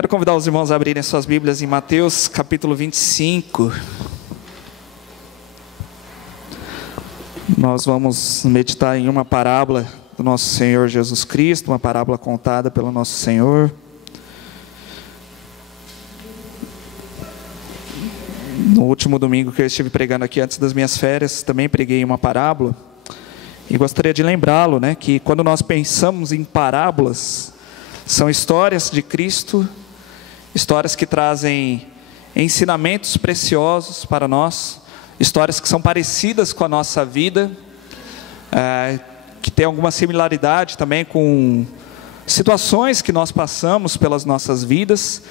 Quero convidar os irmãos a abrirem suas Bíblias em Mateus capítulo 25. Nós vamos meditar em uma parábola do nosso Senhor Jesus Cristo, uma parábola contada pelo nosso Senhor. No último domingo que eu estive pregando aqui antes das minhas férias, também preguei uma parábola. E gostaria de lembrá-lo, que quando nós pensamos em parábolas, são histórias de Cristo, histórias que trazem ensinamentos preciosos para nós, histórias que são parecidas com a nossa vida, que tem alguma similaridade também com situações que nós passamos pelas nossas vidas,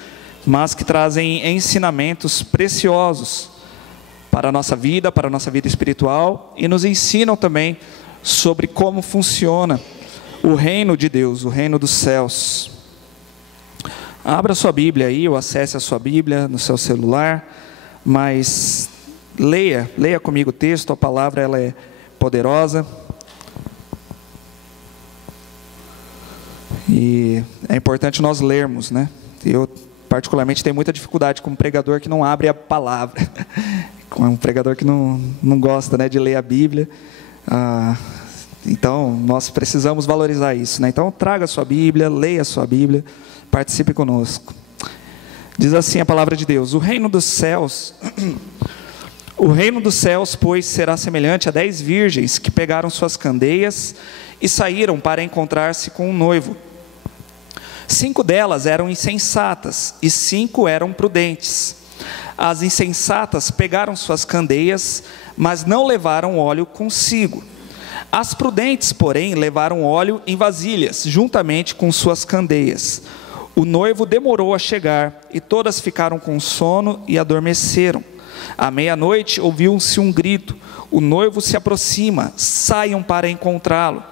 mas que trazem ensinamentos preciosos para a nossa vida espiritual, e nos ensinam também sobre como funciona o reino de Deus, o reino dos céus. Abra sua Bíblia aí, ou acesse a sua Bíblia no seu celular, mas leia comigo o texto. A palavra ela é poderosa, e é importante nós lermos, Eu particularmente tenho muita dificuldade com um pregador que não abre a palavra, com um pregador que não gosta de ler a Bíblia. Então nós precisamos valorizar isso, Então traga a sua Bíblia, leia a sua Bíblia, participe conosco. Diz assim a palavra de Deus: o reino dos céus, pois, será semelhante a 10 virgens que pegaram suas candeias e saíram para encontrar-se com um noivo. 5 delas eram insensatas e 5 eram prudentes. As insensatas pegaram suas candeias, mas não levaram óleo consigo. As prudentes, porém, levaram óleo em vasilhas, juntamente com suas candeias. O noivo demorou a chegar, e todas ficaram com sono e adormeceram. À meia-noite ouviu-se um grito: o noivo se aproxima, saiam para encontrá-lo.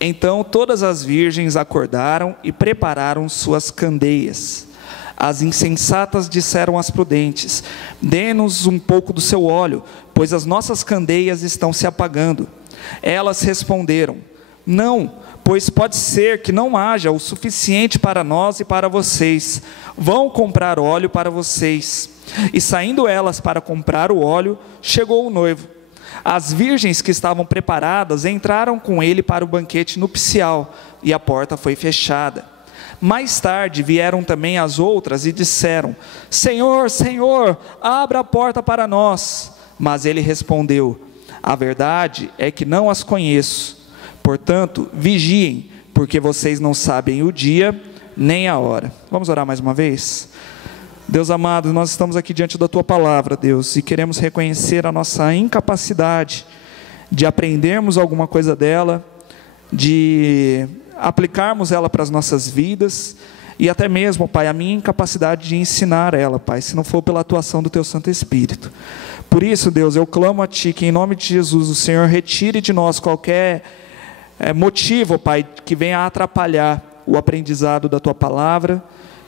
Então todas as virgens acordaram e prepararam suas candeias. As insensatas disseram às prudentes: dê-nos um pouco do seu óleo, pois as nossas candeias estão se apagando. Elas responderam: não, pois pode ser que não haja o suficiente para nós e para vocês. Vão comprar óleo para vocês. E saindo elas para comprar o óleo, chegou o noivo. As virgens que estavam preparadas entraram com ele para o banquete nupcial, e a porta foi fechada. Mais tarde vieram também as outras e disseram: Senhor, Senhor, abra a porta para nós. Mas ele respondeu: a verdade é que não as conheço. Portanto, vigiem, porque vocês não sabem o dia nem a hora. Vamos orar mais uma vez? Deus amado, nós estamos aqui diante da Tua palavra, Deus, e queremos reconhecer a nossa incapacidade de aprendermos alguma coisa dela, de aplicarmos ela para as nossas vidas, e até mesmo, Pai, a minha incapacidade de ensinar ela, Pai, se não for pela atuação do Teu Santo Espírito. Por isso, Deus, eu clamo a Ti que em nome de Jesus o Senhor retire de nós qualquer motivo, Pai, que venha a atrapalhar o aprendizado da Tua palavra,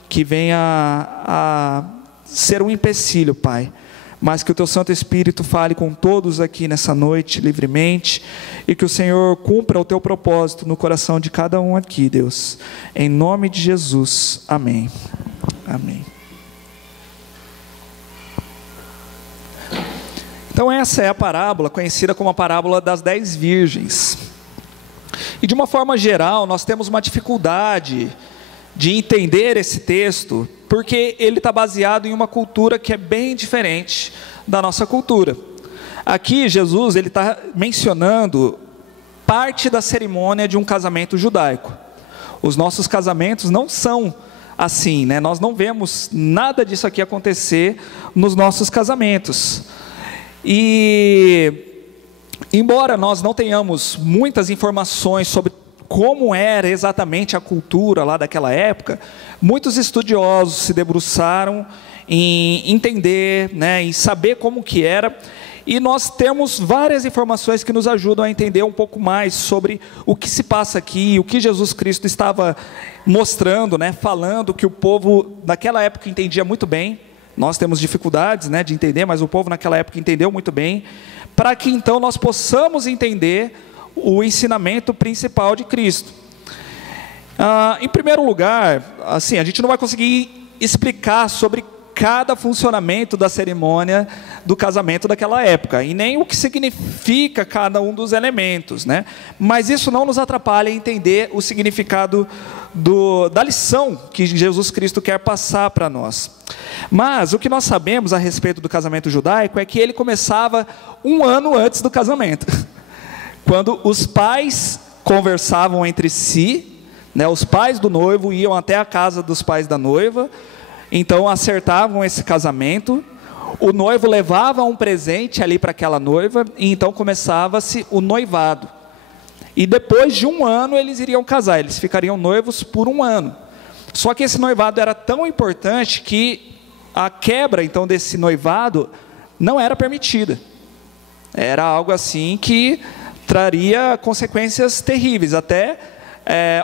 que venha a ser um empecilho, Pai, mas que o Teu Santo Espírito fale com todos aqui nessa noite livremente, e que o Senhor cumpra o Teu propósito no coração de cada um aqui, Deus, em nome de Jesus, amém. Amém. Então essa é a parábola conhecida como a parábola das 10 virgens. E de uma forma geral, nós temos uma dificuldade de entender esse texto, porque ele está baseado em uma cultura que é bem diferente da nossa cultura. Aqui Jesus ele está mencionando parte da cerimônia de um casamento judaico. Os nossos casamentos não são assim, Nós não vemos nada disso aqui acontecer nos nossos casamentos. E embora nós não tenhamos muitas informações sobre como era exatamente a cultura lá daquela época, muitos estudiosos se debruçaram em entender, em saber como que era, e nós temos várias informações que nos ajudam a entender um pouco mais sobre o que se passa aqui, o que Jesus Cristo estava mostrando, falando, que o povo naquela época entendia muito bem. Nós temos dificuldades de entender, mas o povo naquela época entendeu muito bem, para que então nós possamos entender o ensinamento principal de Cristo. Em primeiro lugar, assim, a gente não vai conseguir explicar sobre cada funcionamento da cerimônia do casamento daquela época, e nem o que significa cada um dos elementos, né? Mas isso não nos atrapalha em entender o significado da lição que Jesus Cristo quer passar para nós. Mas o que nós sabemos a respeito do casamento judaico é que ele começava um ano antes do casamento, quando os pais conversavam entre si, né? Os pais do noivo iam até a casa dos pais da noiva, então acertavam esse casamento, o noivo levava um presente ali para aquela noiva, e então começava-se o noivado, e depois de um ano eles iriam casar, eles ficariam noivos por um ano. Só que esse noivado era tão importante que a quebra então desse noivado não era permitida, era algo assim que traria consequências terríveis, até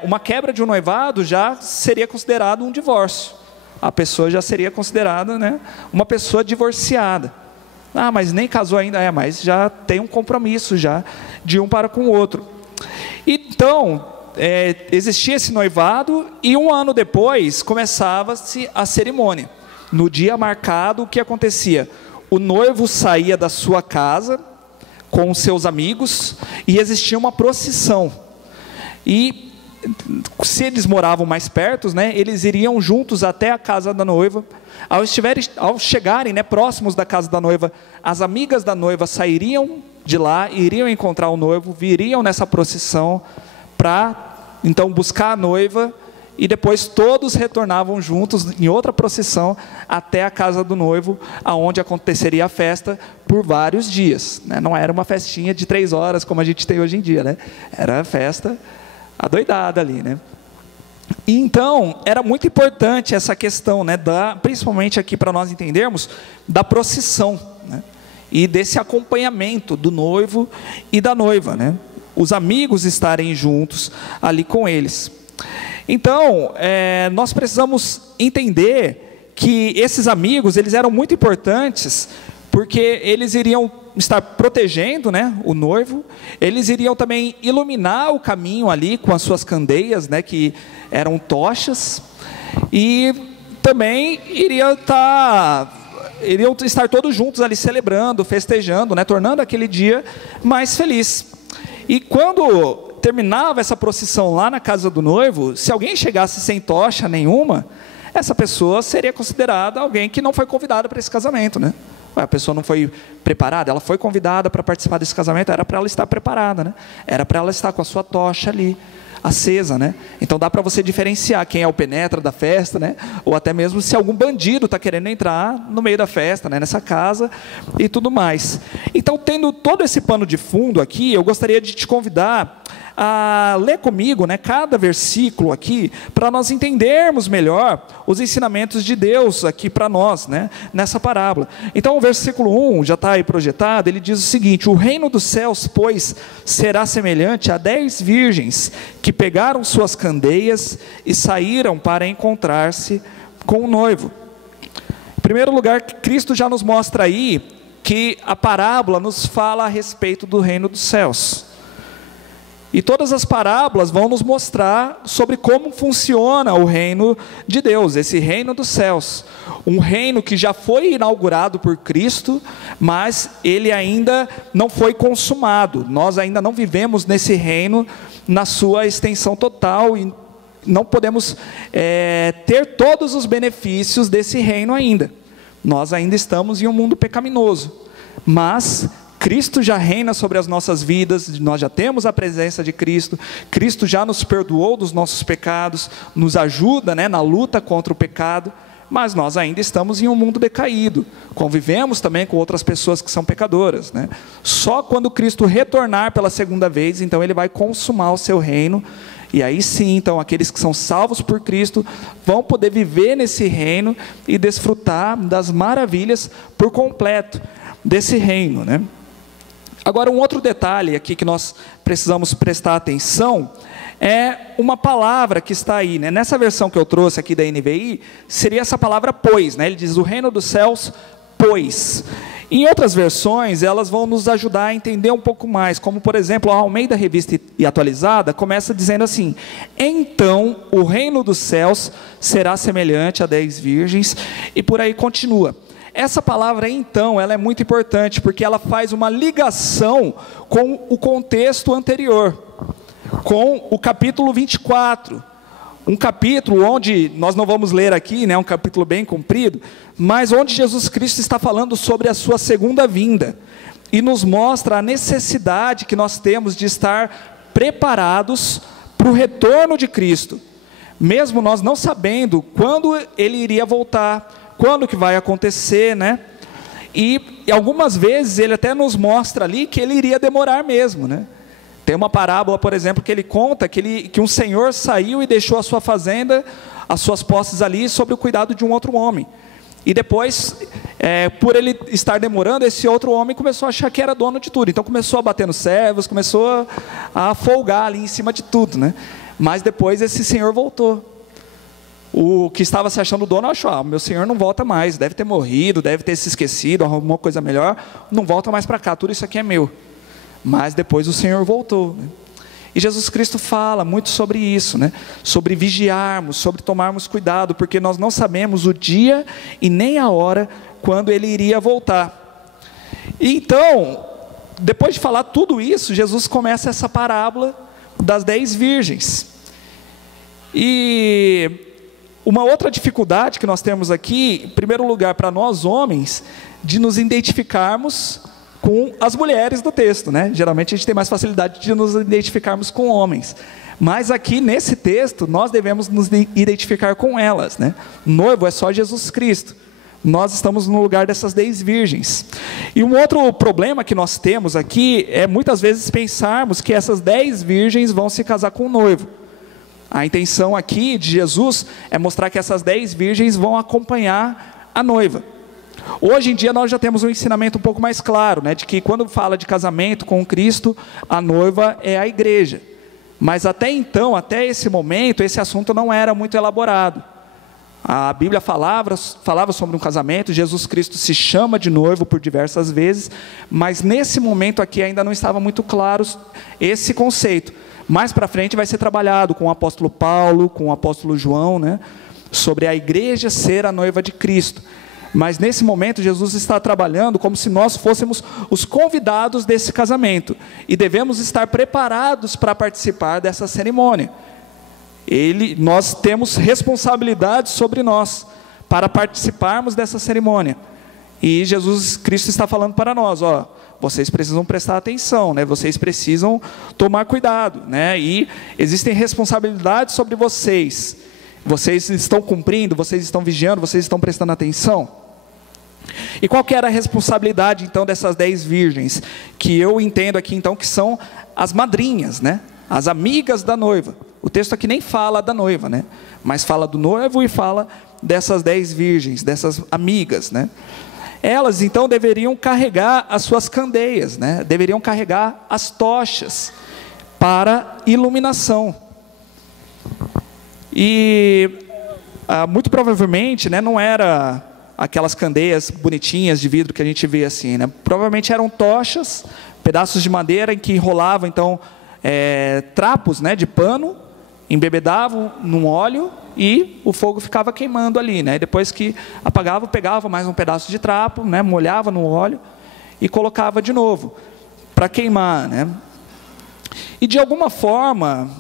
uma quebra de um noivado já seria considerado um divórcio. A pessoa já seria considerada, né, uma pessoa divorciada. Ah, mas nem casou ainda, mas já tem um compromisso já de um para com o outro. Então, existia esse noivado, e um ano depois começava-se a cerimônia. No dia marcado, o que acontecia? O noivo saía da sua casa com os seus amigos, e existia uma procissão. E se eles moravam mais perto, né, eles iriam juntos até a casa da noiva. Ao chegarem, né, próximos da casa da noiva, as amigas da noiva sairiam de lá, iriam encontrar o noivo, viriam nessa procissão para então buscar a noiva, e depois todos retornavam juntos em outra procissão até a casa do noivo, aonde aconteceria a festa por vários dias, né? Não era uma festinha de 3 horas como a gente tem hoje em dia, né? Era a festa adoidada ali, né? E então era muito importante essa questão, né, principalmente aqui para nós entendermos, da procissão, né, e desse acompanhamento do noivo e da noiva, né? Os amigos estarem juntos ali com eles. Então, nós precisamos entender que esses amigos, eles eram muito importantes, porque eles iriam estar protegendo, né, o noivo, eles iriam também iluminar o caminho ali com as suas candeias, né, que eram tochas, e também iriam estar todos juntos ali celebrando, festejando, né, tornando aquele dia mais feliz. E quando terminava essa procissão lá na casa do noivo, se alguém chegasse sem tocha nenhuma, essa pessoa seria considerada alguém que não foi convidada para esse casamento, né? A pessoa não foi preparada, ela foi convidada para participar desse casamento, era para ela estar preparada, né? Era para ela estar com a sua tocha ali, acesa, né? Então dá para você diferenciar quem é o penetra da festa, né? Ou até mesmo se algum bandido está querendo entrar no meio da festa, né? Nessa casa e tudo mais. Então, tendo todo esse pano de fundo aqui, eu gostaria de te convidar a ler comigo, né, cada versículo aqui, para nós entendermos melhor os ensinamentos de Deus aqui para nós, né, nessa parábola. Então o versículo 1 já está aí projetado, ele diz o seguinte: o reino dos céus, pois, será semelhante a 10 virgens que pegaram suas candeias e saíram para encontrar-se com o noivo. Em primeiro lugar, Cristo já nos mostra aí que a parábola nos fala a respeito do reino dos céus. E todas as parábolas vão nos mostrar sobre como funciona o reino de Deus, esse reino dos céus. Um reino que já foi inaugurado por Cristo, mas ele ainda não foi consumado. Nós ainda não vivemos nesse reino na sua extensão total e não podemos ter todos os benefícios desse reino ainda. Nós ainda estamos em um mundo pecaminoso, mas Cristo já reina sobre as nossas vidas, nós já temos a presença de Cristo, Cristo já nos perdoou dos nossos pecados, nos ajuda, né, na luta contra o pecado, mas nós ainda estamos em um mundo decaído, convivemos também com outras pessoas que são pecadoras, né? Só quando Cristo retornar pela segunda vez, então Ele vai consumar o seu reino, e aí sim, então, aqueles que são salvos por Cristo, vão poder viver nesse reino, e desfrutar das maravilhas por completo, desse reino, né? Agora, um outro detalhe aqui que nós precisamos prestar atenção é uma palavra que está aí, né? Nessa versão que eu trouxe aqui da NVI, seria essa palavra pois, né? Ele diz: o reino dos céus, pois. Em outras versões, elas vão nos ajudar a entender um pouco mais, como por exemplo, a Almeida Revista e Atualizada começa dizendo assim: então o reino dos céus será semelhante a 10 virgens, e por aí continua. Essa palavra então, ela é muito importante, porque ela faz uma ligação com o contexto anterior, com o capítulo 24, um capítulo onde, nós não vamos ler aqui, né, um capítulo bem comprido, mas onde Jesus Cristo está falando sobre a sua segunda vinda, e nos mostra a necessidade que nós temos de estar preparados para o retorno de Cristo, mesmo nós não sabendo quando Ele iria voltar, quando que vai acontecer, né? E algumas vezes Ele até nos mostra ali que Ele iria demorar mesmo, né? Tem uma parábola, por exemplo, que ele conta que um senhor saiu e deixou a sua fazenda, as suas posses ali, sob o cuidado de um outro homem. E depois, por ele estar demorando, esse outro homem começou a achar que era dono de tudo. Então começou a bater nos servos, começou a folgar ali em cima de tudo, né? Mas depois esse senhor voltou. O que estava se achando dono achou: meu senhor não volta mais, deve ter morrido, deve ter se esquecido, arrumou coisa melhor, não volta mais para cá, tudo isso aqui é meu. Mas depois o Senhor voltou, né? E Jesus Cristo fala muito sobre isso, né? Sobre vigiarmos, sobre tomarmos cuidado, porque nós não sabemos o dia e nem a hora quando Ele iria voltar. E então, depois de falar tudo isso, Jesus começa essa parábola das 10 virgens. E uma outra dificuldade que nós temos aqui, em primeiro lugar, para nós homens, de nos identificarmos com as mulheres do texto, né? Geralmente a gente tem mais facilidade de nos identificarmos com homens, mas aqui nesse texto nós devemos nos identificar com elas, né? O noivo é só Jesus Cristo, nós estamos no lugar dessas 10 virgens. E um outro problema que nós temos aqui é muitas vezes pensarmos que essas 10 virgens vão se casar com o noivo. A intenção aqui de Jesus é mostrar que essas 10 virgens vão acompanhar a noiva. Hoje em dia nós já temos um ensinamento um pouco mais claro, né, de que quando fala de casamento com Cristo, a noiva é a igreja. Mas até então, até esse momento, esse assunto não era muito elaborado. A Bíblia falava sobre um casamento, Jesus Cristo se chama de noivo por diversas vezes, mas nesse momento aqui ainda não estava muito claro esse conceito. Mais para frente vai ser trabalhado com o apóstolo Paulo, com o apóstolo João, né, sobre a igreja ser a noiva de Cristo. Mas nesse momento Jesus está trabalhando como se nós fôssemos os convidados desse casamento, e devemos estar preparados para participar dessa cerimônia. Nós temos responsabilidade sobre nós para participarmos dessa cerimônia, e Jesus Cristo está falando para nós: vocês precisam prestar atenção, né? Vocês precisam tomar cuidado, né? E existem responsabilidades sobre vocês. Vocês estão cumprindo, vocês estão vigiando, vocês estão prestando atenção? E qual que era a responsabilidade então dessas 10 virgens? Que eu entendo aqui então que são as madrinhas, né? As amigas da noiva. O texto aqui nem fala da noiva, né? Mas fala do noivo e fala dessas 10 virgens, dessas amigas, né? Elas então deveriam carregar as suas candeias, né? Deveriam carregar as tochas para iluminação. E muito provavelmente, né, não era aquelas candeias bonitinhas de vidro que a gente vê assim, né? Provavelmente eram tochas, pedaços de madeira em que enrolavam então trapos, né, de pano, embebedavam num óleo e o fogo ficava queimando ali, né? E depois que apagava, pegava mais um pedaço de trapo, né, molhava no óleo e colocava de novo para queimar, né? E de alguma forma,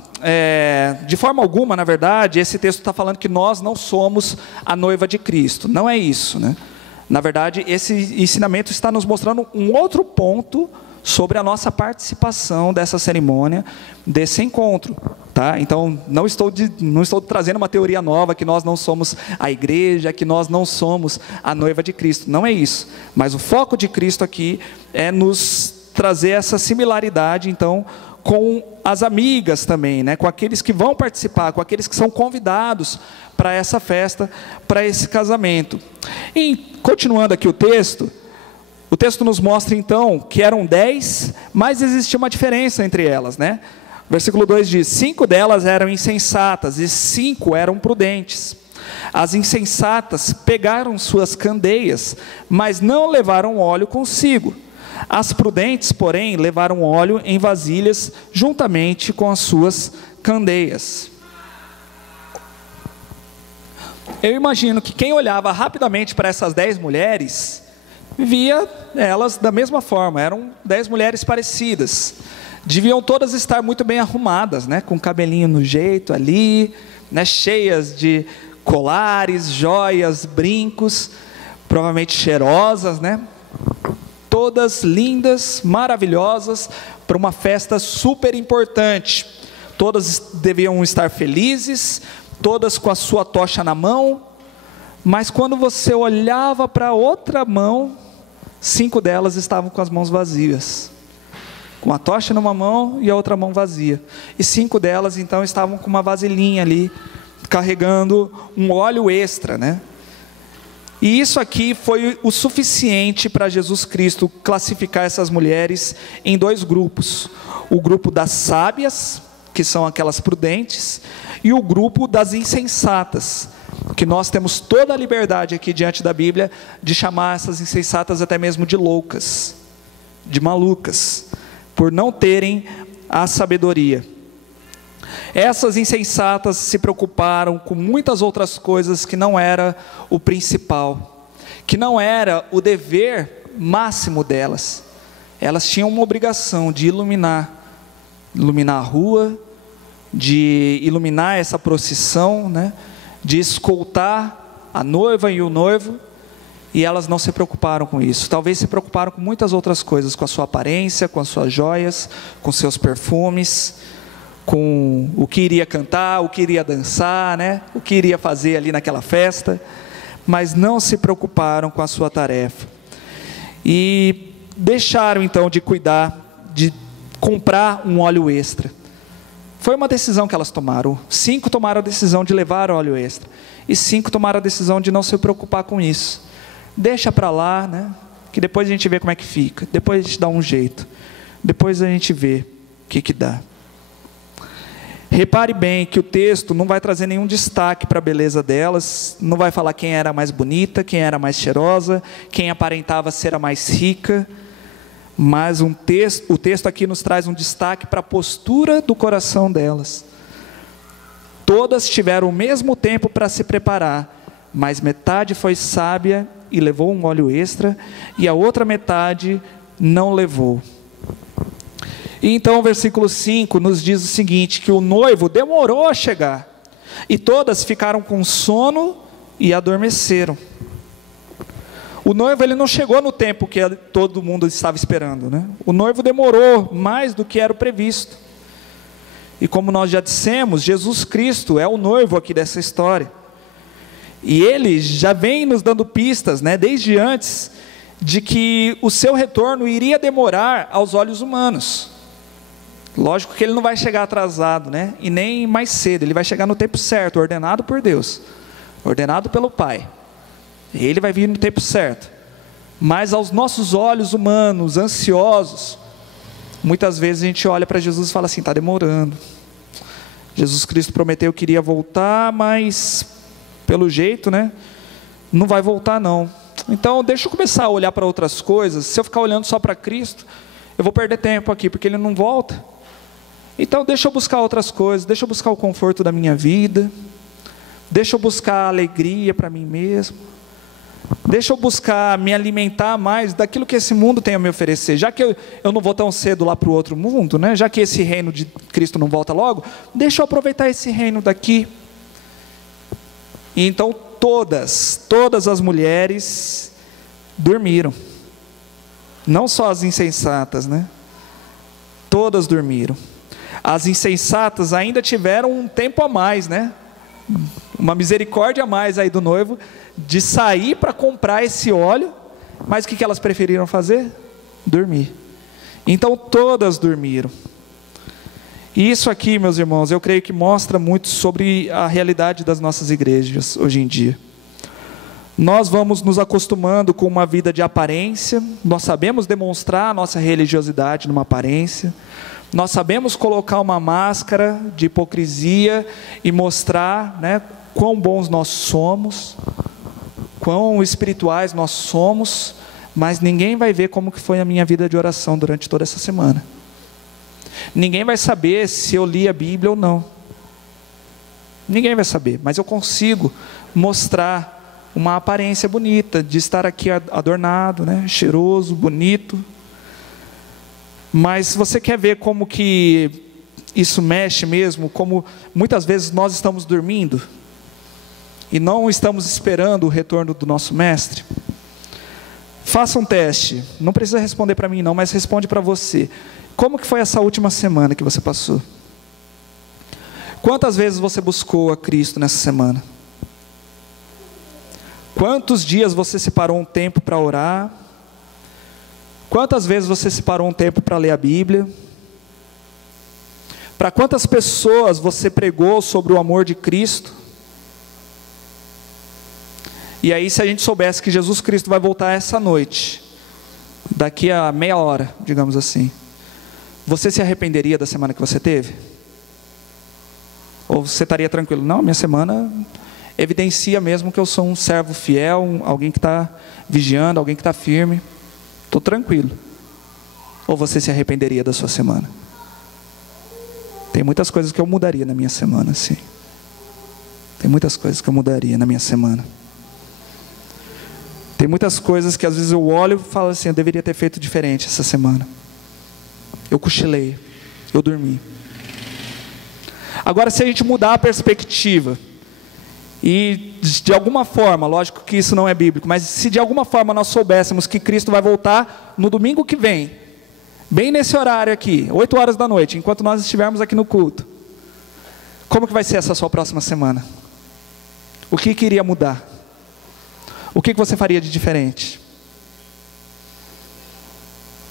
de forma alguma, na verdade, esse texto está falando que nós não somos a noiva de Cristo. Não é isso, né? Na verdade, esse ensinamento está nos mostrando um outro ponto sobre a nossa participação dessa cerimônia, desse encontro, tá? Então, não estou trazendo uma teoria nova, que nós não somos a igreja, que nós não somos a noiva de Cristo. Não é isso. Mas o foco de Cristo aqui é nos trazer essa similaridade, então, com as amigas também, né? Com aqueles que vão participar, com aqueles que são convidados para essa festa, para esse casamento. E continuando aqui o texto nos mostra então que eram 10, mas existia uma diferença entre elas, né? Versículo 2 diz: 5 delas eram insensatas e 5 eram prudentes. As insensatas pegaram suas candeias, mas não levaram óleo consigo. As prudentes, porém, levaram óleo em vasilhas, juntamente com as suas candeias. Eu imagino que quem olhava rapidamente para essas 10 mulheres, via elas da mesma forma. Eram 10 mulheres parecidas. Deviam todas estar muito bem arrumadas, né? Com o cabelinho no jeito ali, né? Cheias de colares, joias, brincos, provavelmente cheirosas, né? Todas lindas, maravilhosas, para uma festa super importante. Todas deviam estar felizes, todas com a sua tocha na mão, mas quando você olhava para a outra mão, 5 delas estavam com as mãos vazias, com a tocha numa mão e a outra mão vazia, e 5 delas então estavam com uma vasilhinha ali, carregando um óleo extra, né? E isso aqui foi o suficiente para Jesus Cristo classificar essas mulheres em 2 grupos: o grupo das sábias, que são aquelas prudentes, e o grupo das insensatas, que nós temos toda a liberdade aqui diante da Bíblia de chamar essas insensatas até mesmo de loucas, de malucas, por não terem a sabedoria. Essas insensatas se preocuparam com muitas outras coisas que não era o principal, que não era o dever máximo delas. Elas tinham uma obrigação de iluminar a rua, de iluminar essa procissão, né? De escoltar a noiva e o noivo, e elas não se preocuparam com isso. Talvez se preocuparam com muitas outras coisas, com a sua aparência, com as suas joias, com seus perfumes, com o que iria cantar, o que iria dançar, né? O que iria fazer ali naquela festa, mas não se preocuparam com a sua tarefa. E deixaram então de cuidar, de comprar um óleo extra. Foi uma decisão que elas tomaram. 5 tomaram a decisão de levar óleo extra, e 5 tomaram a decisão de não se preocupar com isso. Deixa para lá, né? Que depois a gente vê como é que fica, depois a gente dá um jeito, depois a gente vê o que dá. Repare bem que o texto não vai trazer nenhum destaque para a beleza delas, não vai falar quem era mais bonita, quem era mais cheirosa, quem aparentava ser a mais rica, mas o texto aqui nos traz um destaque para a postura do coração delas. Todas tiveram o mesmo tempo para se preparar, mas metade foi sábia e levou um óleo extra, e a outra metade não levou. E então o versículo 5 nos diz o seguinte, que o noivo demorou a chegar, e todas ficaram com sono e adormeceram. O noivo, ele não chegou no tempo que todo mundo estava esperando, né? O noivo demorou mais do que era o previsto. E como nós já dissemos, Jesus Cristo é o noivo aqui dessa história. E ele já vem nos dando pistas, né, desde antes, de que o seu retorno iria demorar aos olhos humanos. Lógico que ele não vai chegar atrasado, né? E nem mais cedo, ele vai chegar no tempo certo, ordenado por Deus, ordenado pelo Pai. Ele vai vir no tempo certo. Mas aos nossos olhos humanos, ansiosos, muitas vezes a gente olha para Jesus e fala assim, está demorando. Jesus Cristo prometeu que iria voltar, mas pelo jeito, né? Não vai voltar não. Então deixa eu começar a olhar para outras coisas. Se eu ficar olhando só para Cristo, eu vou perder tempo aqui, porque Ele não volta. Então deixa eu buscar outras coisas, deixa eu buscar o conforto da minha vida, deixa eu buscar a alegria para mim mesmo, deixa eu buscar me alimentar mais daquilo que esse mundo tem a me oferecer, já que eu não vou tão cedo lá para o outro mundo, né? Já que esse reino de Cristo não volta logo, deixa eu aproveitar esse reino daqui. E então todas as mulheres dormiram, não só as insensatas, né? Todas dormiram. As insensatas ainda tiveram um tempo a mais, né? Uma misericórdia a mais aí do noivo, de sair para comprar esse óleo, mas o que elas preferiram fazer? Dormir. Então todas dormiram. E isso aqui, meus irmãos, eu creio que mostra muito sobre a realidade das nossas igrejas hoje em dia. Nós vamos nos acostumando com uma vida de aparência, nós sabemos demonstrar a nossa religiosidade numa aparência, nós sabemos colocar uma máscara de hipocrisia e mostrar, né, quão bons nós somos, quão espirituais nós somos, mas ninguém vai ver como que foi a minha vida de oração durante toda essa semana. Ninguém vai saber se eu li a Bíblia ou não. Ninguém vai saber, mas eu consigo mostrar uma aparência bonita, de estar aqui adornado, né? Cheiroso, bonito. Mas se você quer ver como que isso mexe mesmo, como muitas vezes nós estamos dormindo, e não estamos esperando o retorno do nosso mestre, faça um teste, não precisa responder para mim não, mas responde para você. Como que foi essa última semana que você passou? Quantas vezes você buscou a Cristo nessa semana? Quantos dias você separou um tempo para orar? Quantas vezes você separou um tempo para ler a Bíblia? Para quantas pessoas você pregou sobre o amor de Cristo? E aí, se a gente soubesse que Jesus Cristo vai voltar essa noite, daqui a meia hora, digamos assim, você se arrependeria da semana que você teve? Ou você estaria tranquilo? Não, minha semana evidencia mesmo que eu sou um servo fiel, alguém que está vigiando, alguém que está firme. Estou tranquilo. Ou você se arrependeria da sua semana? Tem muitas coisas que eu mudaria na minha semana, sim. Tem muitas coisas que eu mudaria na minha semana. Tem muitas coisas que às vezes eu olho e falo assim, eu deveria ter feito diferente essa semana. Eu cochilei, eu dormi. Agora, se a gente mudar a perspectiva, e de alguma forma, lógico que isso não é bíblico, mas se de alguma forma nós soubéssemos que Cristo vai voltar no domingo que vem, bem nesse horário aqui, 8 horas da noite, enquanto nós estivermos aqui no culto, como que vai ser essa sua próxima semana? O que iria mudar? O que você faria de diferente?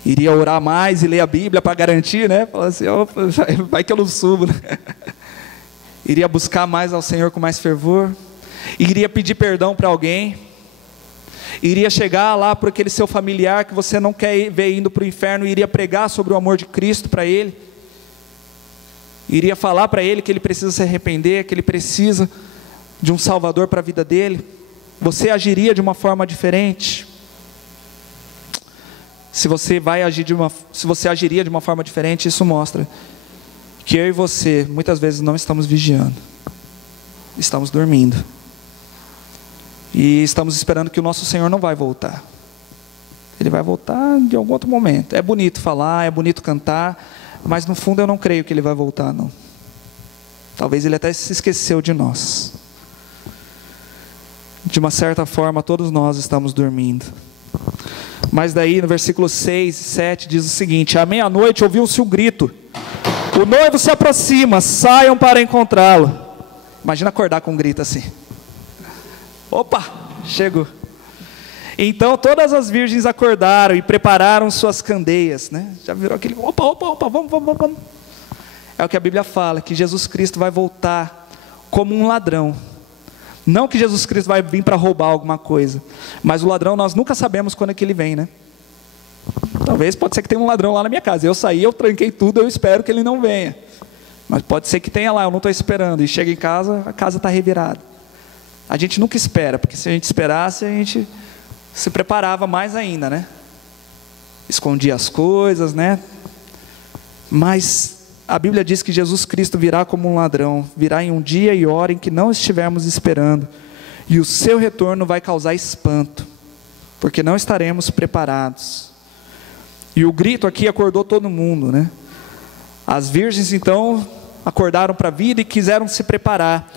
Iria orar mais e ler a Bíblia para garantir, né? Falar assim, opa, vai que eu não subo, né? Iria buscar mais ao Senhor com mais fervor? Iria pedir perdão para alguém? Iria chegar lá para aquele seu familiar que você não quer ver indo para o inferno e iria pregar sobre o amor de Cristo para ele? Iria falar para ele que ele precisa se arrepender, que ele precisa de um Salvador para a vida dele? Você agiria de uma forma diferente? Se você agiria de uma forma diferente, isso mostra que eu e você, muitas vezes não estamos vigiando. Estamos dormindo. E estamos esperando que o nosso Senhor não vai voltar. Ele vai voltar de algum outro momento. É bonito falar, é bonito cantar, mas no fundo eu não creio que Ele vai voltar, não. Talvez Ele até se esqueceu de nós. De uma certa forma, todos nós estamos dormindo. Mas daí no versículo 6 e 7 diz o seguinte: à meia-noite ouviu-se um grito, o noivo se aproxima, saiam para encontrá-lo. Imagina acordar com um grito assim. Opa, chegou. Então todas as virgens acordaram e prepararam suas candeias, né? Já virou aquele, opa, vamos. É o que a Bíblia fala, que Jesus Cristo vai voltar como um ladrão. Não que Jesus Cristo vai vir para roubar alguma coisa, mas o ladrão nós nunca sabemos quando é que ele vem, né? Talvez, pode ser que tenha um ladrão lá na minha casa, eu saí, eu tranquei tudo, eu espero que ele não venha. Mas pode ser que tenha lá, eu não estou esperando, e chega em casa, a casa está revirada. A gente nunca espera, porque se a gente esperasse, a gente se preparava mais ainda, né? Escondia as coisas, né? Mas a Bíblia diz que Jesus Cristo virá como um ladrão, virá em um dia e hora em que não estivermos esperando, e o seu retorno vai causar espanto, porque não estaremos preparados. E o grito aqui acordou todo mundo, né? As virgens então acordaram para a vida e quiseram se preparar.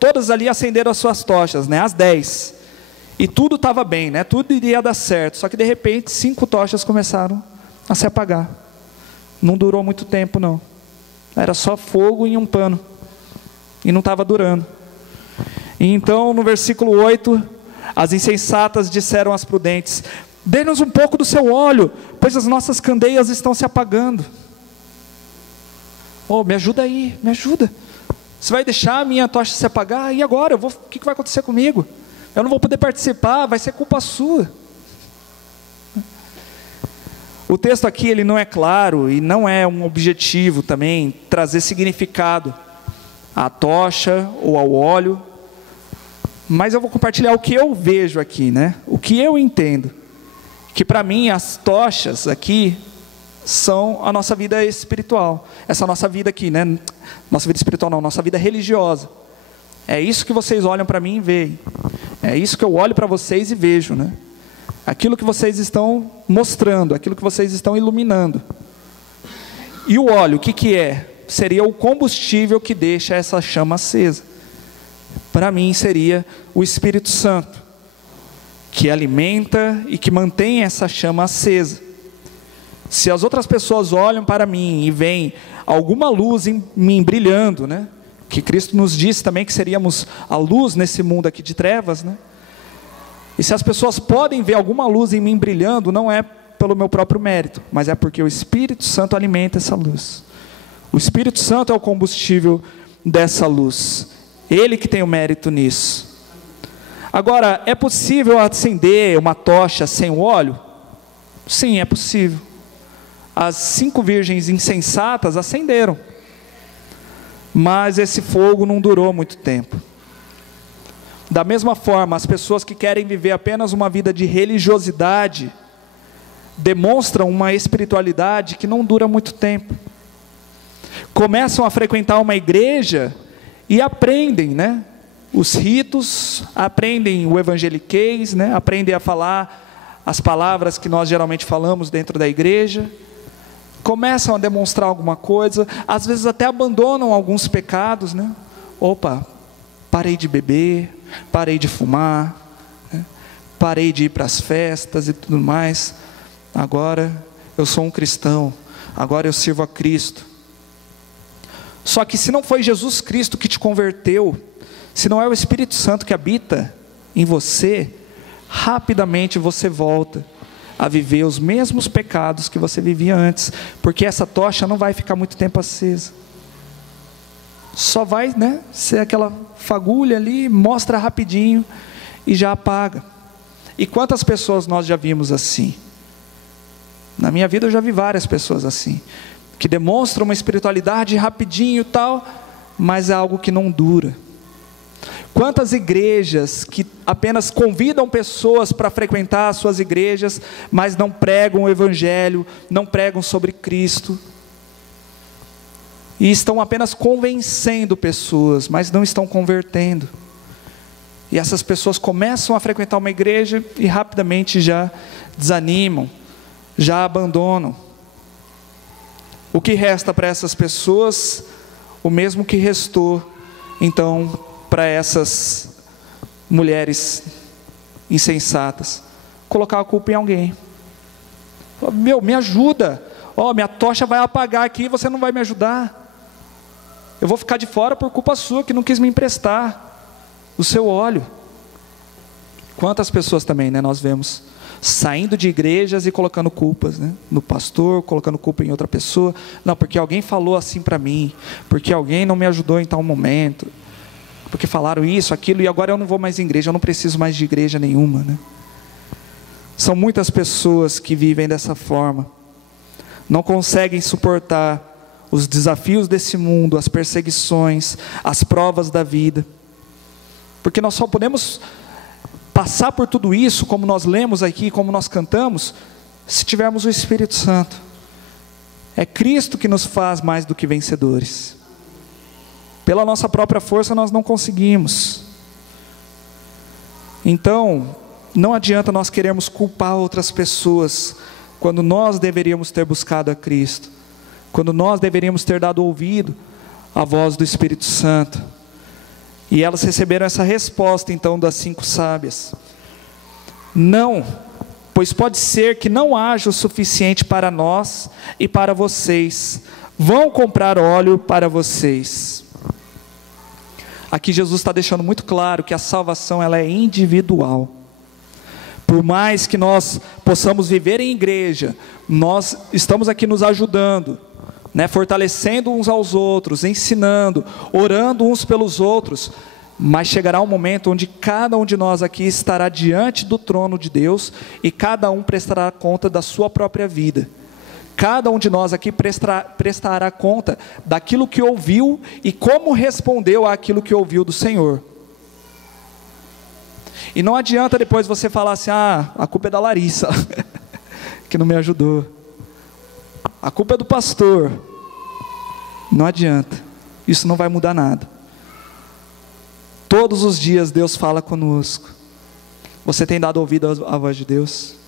Todas ali acenderam as suas tochas, né? As 10. E tudo estava bem, né? Tudo iria dar certo. Só que de repente 5 tochas começaram a se apagar. Não durou muito tempo, não. Era só fogo em um pano. E não estava durando. E então no versículo 8, as insensatas disseram às prudentes: dê-nos um pouco do seu óleo, pois as nossas candeias estão se apagando. Oh, me ajuda aí, me ajuda. Você vai deixar a minha tocha se apagar? E agora? O que vai acontecer comigo? Eu não vou poder participar, vai ser culpa sua. O texto aqui ele não é claro e não é um objetivo também trazer significado à tocha ou ao óleo, mas eu vou compartilhar o que eu vejo aqui, né? O que eu entendo, que para mim as tochas aqui são a nossa vida espiritual, essa nossa vida aqui, né? Nossa vida espiritual não, nossa vida religiosa. É isso que vocês olham para mim e veem, é isso que eu olho para vocês e vejo, né? Aquilo que vocês estão mostrando, aquilo que vocês estão iluminando. E o óleo, o que que é? Seria o combustível que deixa essa chama acesa. Para mim seria o Espírito Santo, que alimenta e que mantém essa chama acesa. Se as outras pessoas olham para mim e veem alguma luz em mim brilhando, né? Que Cristo nos disse também que seríamos a luz nesse mundo aqui de trevas, né? E se as pessoas podem ver alguma luz em mim brilhando, não é pelo meu próprio mérito, mas é porque o Espírito Santo alimenta essa luz. O Espírito Santo é o combustível dessa luz. Ele que tem o mérito nisso. Agora, é possível acender uma tocha sem o óleo? Sim, é possível. As 5 virgens insensatas acenderam, mas esse fogo não durou muito tempo. Da mesma forma, as pessoas que querem viver apenas uma vida de religiosidade demonstram uma espiritualidade que não dura muito tempo. Começam a frequentar uma igreja e aprendem, né, os ritos, aprendem o evangeliquez, né, aprendem a falar as palavras que nós geralmente falamos dentro da igreja, começam a demonstrar alguma coisa, às vezes até abandonam alguns pecados, né? Opa, parei de beber, parei de fumar, né? Parei de ir para as festas e tudo mais, agora eu sou um cristão, agora eu sirvo a Cristo. Só que se não foi Jesus Cristo que te converteu, se não é o Espírito Santo que habita em você, rapidamente você volta a viver os mesmos pecados que você vivia antes, porque essa tocha não vai ficar muito tempo acesa. Só vai, né, ser aquela fagulha ali, mostra rapidinho e já apaga. E quantas pessoas nós já vimos assim? Na minha vida eu já vi várias pessoas assim, que demonstram uma espiritualidade rapidinho e tal, mas é algo que não dura. Quantas igrejas que apenas convidam pessoas para frequentar as suas igrejas, mas não pregam o Evangelho, não pregam sobre Cristo, e estão apenas convencendo pessoas, mas não estão convertendo. E essas pessoas começam a frequentar uma igreja e rapidamente já desanimam, já abandonam. O que resta para essas pessoas? O mesmo que restou então para essas mulheres insensatas: colocar a culpa em alguém. Meu, me ajuda, minha tocha vai apagar aqui e você não vai me ajudar, eu vou ficar de fora por culpa sua, que não quis me emprestar o seu óleo. Quantas pessoas também, né, nós vemos saindo de igrejas e colocando culpas, né, no pastor, colocando culpa em outra pessoa. Não, porque alguém falou assim para mim, porque alguém não me ajudou em tal momento, porque falaram isso, aquilo, e agora eu não vou mais em igreja, eu não preciso mais de igreja nenhuma, né? São muitas pessoas que vivem dessa forma, não conseguem suportar os desafios desse mundo, as perseguições, as provas da vida, porque nós só podemos passar por tudo isso, como nós lemos aqui, como nós cantamos, se tivermos o Espírito Santo. É Cristo que nos faz mais do que vencedores. Pela nossa própria força nós não conseguimos. Então, não adianta nós querermos culpar outras pessoas, quando nós deveríamos ter buscado a Cristo, quando nós deveríamos ter dado ouvido à voz do Espírito Santo. E elas receberam essa resposta então das 5 sábias: não, pois pode ser que não haja o suficiente para nós e para vocês, vão comprar óleo para vocês. Aqui Jesus está deixando muito claro que a salvação ela é individual. Por mais que nós possamos viver em igreja, nós estamos aqui nos ajudando, né, fortalecendo uns aos outros, ensinando, orando uns pelos outros, mas chegará um momento onde cada um de nós aqui estará diante do trono de Deus, e cada um prestará conta da sua própria vida. Cada um de nós aqui prestará conta daquilo que ouviu e como respondeu àquilo que ouviu do Senhor. E não adianta depois você falar assim: a culpa é da Larissa, que não me ajudou. A culpa é do pastor. Não adianta, isso não vai mudar nada. Todos os dias Deus fala conosco. Você tem dado ouvido à voz de Deus?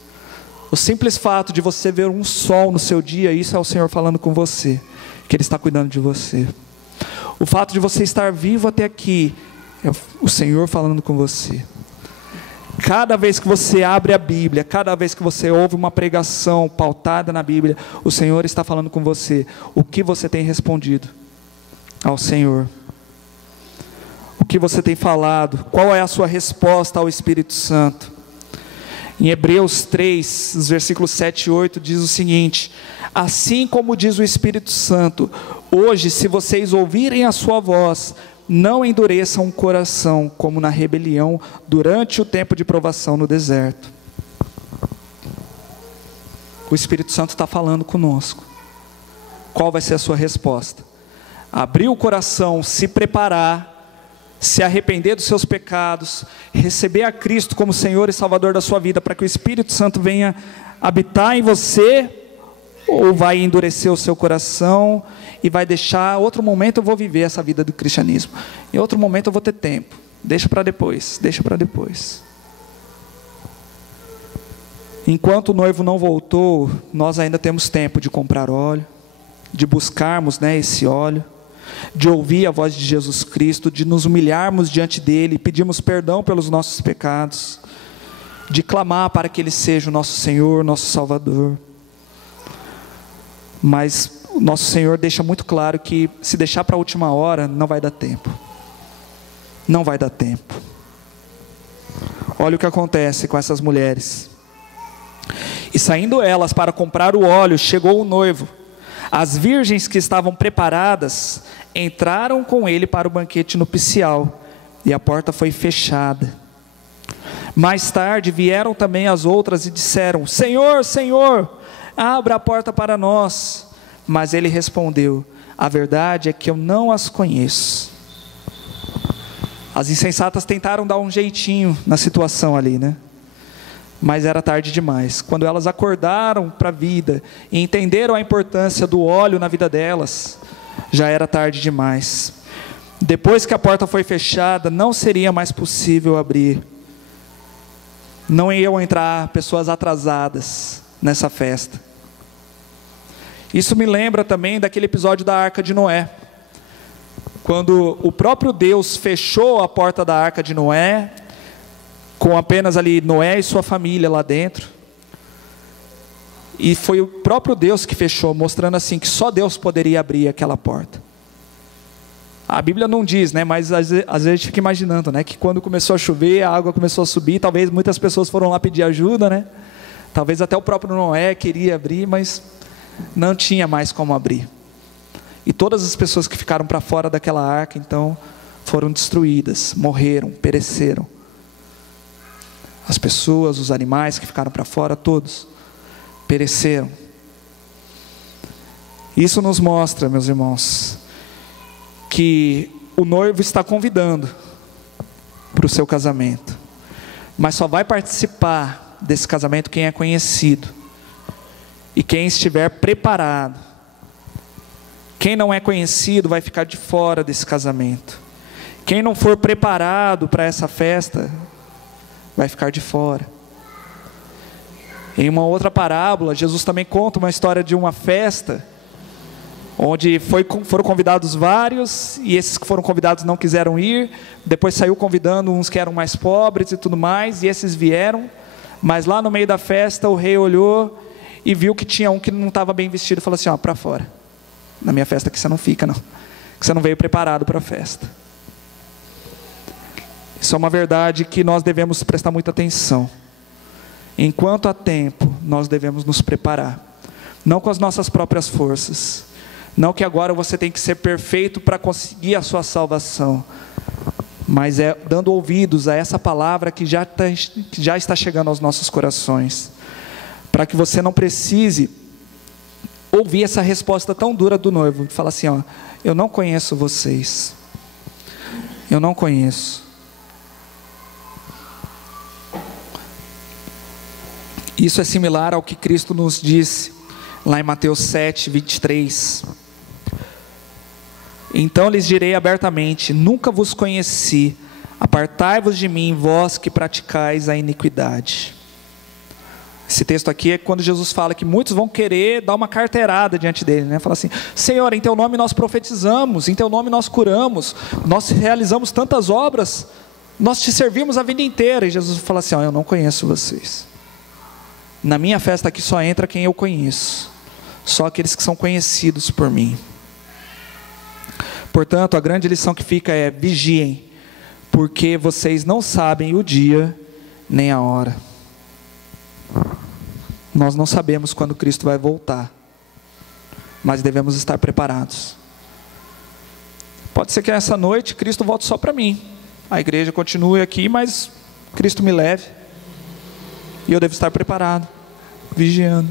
O simples fato de você ver um sol no seu dia, isso é o Senhor falando com você, que Ele está cuidando de você. O fato de você estar vivo até aqui, é o Senhor falando com você. Cada vez que você abre a Bíblia, cada vez que você ouve uma pregação pautada na Bíblia, o Senhor está falando com você. O que você tem respondido ao Senhor? O que você tem falado? Qual é a sua resposta ao Espírito Santo? Em Hebreus 3, os versículos 7 e 8, diz o seguinte: assim como diz o Espírito Santo, hoje, se vocês ouvirem a sua voz, não endureçam o coração, como na rebelião, durante o tempo de provação no deserto. O Espírito Santo está falando conosco. Qual vai ser a sua resposta? Abrir o coração, se preparar, se arrepender dos seus pecados, receber a Cristo como Senhor e Salvador da sua vida, para que o Espírito Santo venha habitar em você, ou vai endurecer o seu coração e vai deixar: outro momento eu vou viver essa vida do cristianismo, em outro momento eu vou ter tempo, deixa para depois. Enquanto o noivo não voltou, nós ainda temos tempo de comprar óleo, de buscarmos, esse óleo, de ouvir a voz de Jesus Cristo, de nos humilharmos diante dEle, pedirmos perdão pelos nossos pecados, de clamar para que Ele seja o nosso Senhor, nosso Salvador. Mas o nosso Senhor deixa muito claro que se deixar para a última hora, não vai dar tempo. Não vai dar tempo. Olha o que acontece com essas mulheres. E saindo elas para comprar o óleo, chegou o noivo. As virgens que estavam preparadas entraram com ele para o banquete nupcial, e a porta foi fechada. Mais tarde vieram também as outras e disseram: Senhor, Senhor, abra a porta para nós. Mas ele respondeu: a verdade é que eu não as conheço. As insensatas tentaram dar um jeitinho na situação ali, mas era tarde demais. Quando elas acordaram para a vida e entenderam a importância do óleo na vida delas, já era tarde demais. Depois que a porta foi fechada, não seria mais possível abrir. Não iam entrar pessoas atrasadas nessa festa. Isso me lembra também daquele episódio da Arca de Noé, quando o próprio Deus fechou a porta da Arca de Noé, com apenas ali Noé e sua família lá dentro, e foi o próprio Deus que fechou, mostrando assim que só Deus poderia abrir aquela porta. A Bíblia não diz, mas às vezes a gente fica imaginando, que quando começou a chover, a água começou a subir, talvez muitas pessoas foram lá pedir ajuda, talvez até o próprio Noé queria abrir, mas não tinha mais como abrir. E todas as pessoas que ficaram para fora daquela arca, então, foram destruídas, morreram, pereceram. As pessoas, os animais que ficaram para fora, todos pereceram. Isso nos mostra, meus irmãos, que o noivo está convidando para o seu casamento, mas só vai participar desse casamento quem é conhecido e quem estiver preparado. Quem não é conhecido vai ficar de fora desse casamento. Quem não for preparado para essa festa vai ficar de fora. Em uma outra parábola, Jesus também conta uma história de uma festa onde foram convidados vários, e esses que foram convidados não quiseram ir. Depois saiu convidando uns que eram mais pobres e tudo mais, e esses vieram. Mas lá no meio da festa o rei olhou e viu que tinha um que não estava bem vestido, e falou assim: para fora, na minha festa que você não fica não, que você não veio preparado para a festa. Isso é uma verdade que nós devemos prestar muita atenção. Enquanto há tempo, nós devemos nos preparar, não com as nossas próprias forças, não que agora você tem que ser perfeito para conseguir a sua salvação, mas é dando ouvidos a essa palavra que já está chegando aos nossos corações, para que você não precise ouvir essa resposta tão dura do noivo, de falar assim, ó, eu não conheço vocês, eu não conheço. Isso é similar ao que Cristo nos disse lá em Mateus 7, 23. Então lhes direi abertamente: nunca vos conheci, apartai-vos de mim, vós que praticais a iniquidade. Esse texto aqui é quando Jesus fala que muitos vão querer dar uma carteirada diante dele, né? Fala assim: Senhor, em teu nome nós profetizamos, em teu nome nós curamos, nós realizamos tantas obras, nós te servimos a vida inteira. E Jesus fala assim: ó, eu não conheço vocês. Na minha festa aqui só entra quem eu conheço, só aqueles que são conhecidos por mim. Portanto, a grande lição que fica é: vigiem, porque vocês não sabem o dia nem a hora. Nós não sabemos quando Cristo vai voltar, mas devemos estar preparados. Pode ser que essa noite Cristo volte só para mim, a igreja continue aqui, mas Cristo me leve, e eu devo estar preparado, vigiando.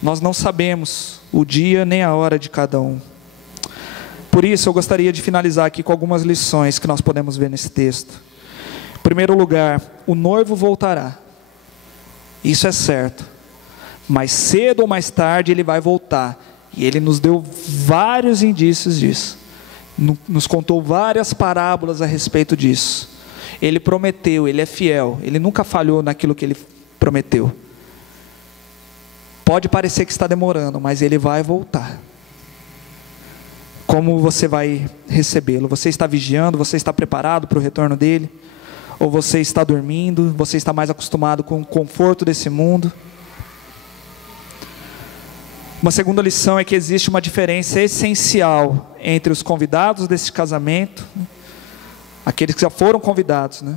Nós não sabemos o dia nem a hora de cada um. Por isso eu gostaria de finalizar aqui com algumas lições que nós podemos ver nesse texto. Em primeiro lugar, o noivo voltará. Isso é certo. Mais cedo ou mais tarde ele vai voltar. E ele nos deu vários indícios disso. Nos contou várias parábolas a respeito disso. Ele prometeu, ele é fiel. Ele nunca falhou naquilo que ele prometeu. Pode parecer que está demorando, mas ele vai voltar. Como você vai recebê-lo? Você está vigiando? Você está preparado para o retorno dele? Ou você está dormindo? Você está mais acostumado com o conforto desse mundo? Uma segunda lição é que existe uma diferença essencial entre os convidados desse casamento, aqueles que já foram convidados, né?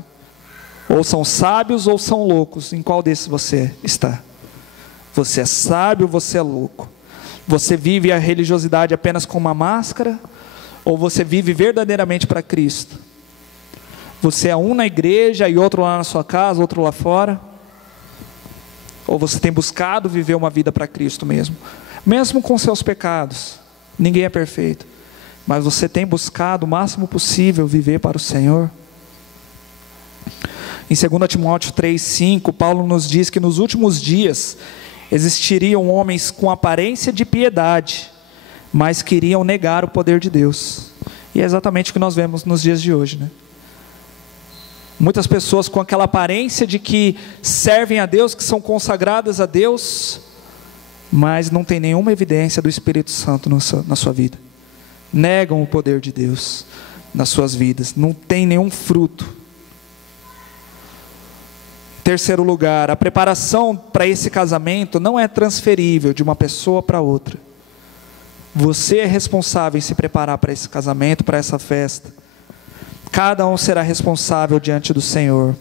Ou são sábios ou são loucos. Em qual desses você está? Você é sábio ou você é louco? Você vive a religiosidade apenas com uma máscara? Ou você vive verdadeiramente para Cristo? Você é um na igreja e outro lá na sua casa, outro lá fora? Ou você tem buscado viver uma vida para Cristo mesmo? Mesmo com seus pecados, ninguém é perfeito, mas você tem buscado o máximo possível viver para o Senhor? Em 2 Timóteo 3,5, Paulo nos diz que nos últimos dias existiriam homens com aparência de piedade, mas queriam negar o poder de Deus. E é exatamente o que nós vemos nos dias de hoje, né? Muitas pessoas com aquela aparência de que servem a Deus, que são consagradas a Deus, mas não tem nenhuma evidência do Espírito Santo na sua vida. Negam o poder de Deus nas suas vidas, não tem nenhum fruto. Em terceiro lugar, a preparação para esse casamento não é transferível de uma pessoa para outra. Você é responsável em se preparar para esse casamento, para essa festa. Cada um será responsável diante do Senhor.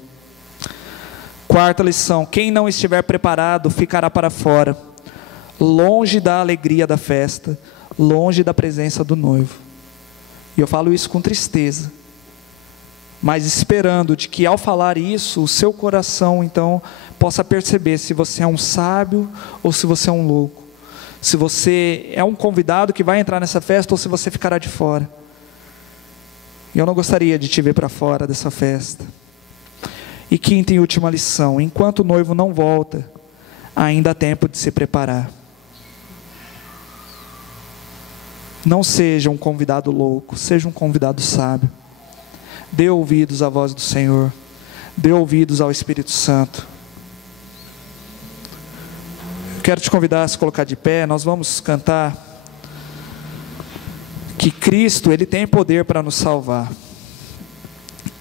Quarta lição: quem não estiver preparado ficará para fora, longe da alegria da festa, longe da presença do noivo. E eu falo isso com tristeza, mas esperando de que ao falar isso, o seu coração então possa perceber se você é um sábio ou se você é um louco, se você é um convidado que vai entrar nessa festa ou se você ficará de fora. E eu não gostaria de te ver para fora dessa festa. E quinta e última lição: enquanto o noivo não volta, ainda há tempo de se preparar. Não seja um convidado louco, seja um convidado sábio. Dê ouvidos à voz do Senhor, dê ouvidos ao Espírito Santo. Eu quero te convidar a se colocar de pé. Nós vamos cantar que Cristo, Ele tem poder para nos salvar.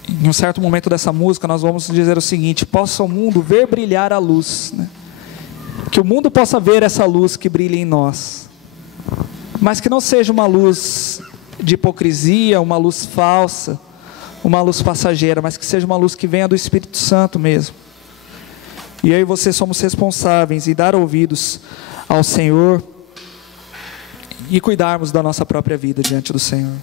Em um certo momento dessa música nós vamos dizer o seguinte: possa o mundo ver brilhar a luz, né? Que o mundo possa ver essa luz que brilha em nós, mas que não seja uma luz de hipocrisia, uma luz falsa, uma luz passageira, mas que seja uma luz que venha do Espírito Santo mesmo. E eu e você somos responsáveis em dar ouvidos ao Senhor e cuidarmos da nossa própria vida diante do Senhor.